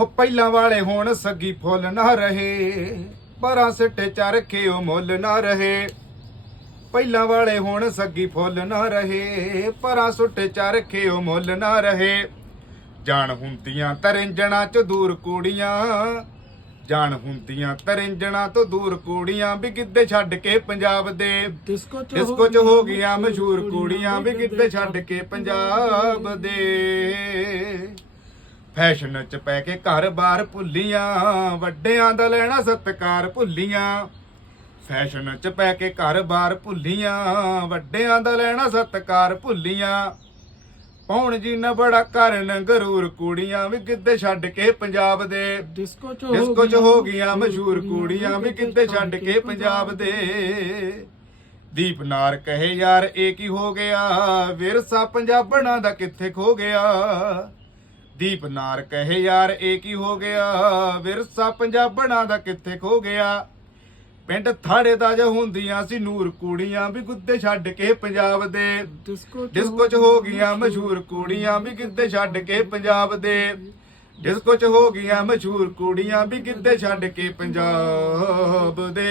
ਹੋ ਪਹਿਲਾਂ ਵਾਲੇ ਹੁਣ ਸੱਗੀ ਫੁੱਲ ਨਾ ਰਹੇ ਪਰਾਂ ਸਿੱਟੇ ਚਾ ਰੱਖੇ ਉਹ ਮੁੱਲ ਨਾ ਰਹੇ। ਪਹਿਲਾਂ ਵਾਲੇ ਹੁਣ ਸੱਗੀ ਫੁੱਲ ਨਾ ਰਹੇ ਪਰਾਂ ਸੁੱਟੇ ਚਾ ਰੱਖੇ ਉਹ ਮੁੱਲ ਨਾ ਰਹੇ। ਜਾਣ ਹੁੰਦੀਆਂ ਤਰੰਜਣਾ ਚ ਦੂਰ ਕੁੜੀਆਂ ਜਾਣ ਹੁੰਦੀਆਂ ਤਰੰਜਣਾ ਤੋਂ ਦੂਰ ਕੁੜੀਆਂ ਵੀ ਕਿੱਦੇ ਛੱਡ ਕੇ ਪੰਜਾਬ ਦੇ। ਡਿਸਕੋ ਚ ਹੋ ਗਈਆਂ ਮਸ਼ਹੂਰ ਕੁੜੀਆਂ ਵੀ ਕਿੱਦੇ ਛੱਡ ਕੇ ਪੰਜਾਬ ਦੇ। ਫੈਸ਼ਨ ਚ ਪੈ ਕੇ ਘਰ-ਬਾਰ ਭੁੱਲੀਆਂ ਵੱਡਿਆਂ ਦਾ ਲੈਣਾ ਸਤਕਾਰ ਭੁੱਲੀਆਂ। ਫੈਸ਼ਨ ਚ ਪੈ ਕੇ ਘਰ-ਬਾਰ ਭੁੱਲੀਆਂ ਵੱਡਿਆਂ ਦਾ ਲੈਣਾ ਸਤਕਾਰ ਭੁੱਲੀਆਂ। ਪੌਣ ਜੀ ਨਾ ਬੜਾ ਕਰਨ ਗਰੂਰ ਕੁੜੀਆਂ ਵੀ ਕਿੱਦੇ ਛੱਡ ਕੇ ਪੰਜਾਬ ਦੇ। ਡਿਸਕੋ ਚ ਡਿਸਕੋ ਚ ਹੋ ਗਈਆਂ ਮਸ਼ਹੂਰ ਕੁੜੀਆਂ ਵੀ ਕਿੱਥੇ ਛੱਡ ਕੇ ਪੰਜਾਬ। ਦੇ। ਦੀਪ ਨਾਰ ਕਹੇ ਯਾਰ ਇਹ ਕੀ ਹੋ ਗਿਆ? ਵਿਰਸਾ ਪੰਜਾਬਣਾ ਦਾ ਕਿੱਥੇ ਖੋ ਗਿਆ? ਦੀਪ ਨਾਰ ਕਹੇ ਯਾਰ ਇਹ ਕੀ ਹੋ ਗਿਆ? ਵਿਰਸਾ ਪੰਜਾਬਣਾ ਦਾ ਕਿੱਥੇ ਖੋ ਗਿਆ? ਪਿੰਡ ਥਾੜੇ ਦਾ ਜ ਹੁੰਦੀਆਂ ਸੀ ਨੂਰ ਕੁੜੀਆਂ ਵੀ ਗੁੱਦੇ ਛੱਡ ਕੇ ਪੰਜਾਬ ਦੇ। ਡਿਸਕੋ ਚ ਹੋ ਗਈਆਂ ਮਸ਼ਹੂਰ ਕੁੜੀਆਂ ਵੀ ਕਿੱਦੇ ਛੱਡ ਕੇ ਪੰਜਾਬ ਦੇ। ਡਿਸਕੋ ਚ ਹੋ ਗਈਆਂ ਮਸ਼ਹੂਰ ਕੁੜੀਆਂ ਵੀ ਕਿੱਦੇ ਛੱਡ ਕੇ ਪੰਜਾਬ ਦੇ।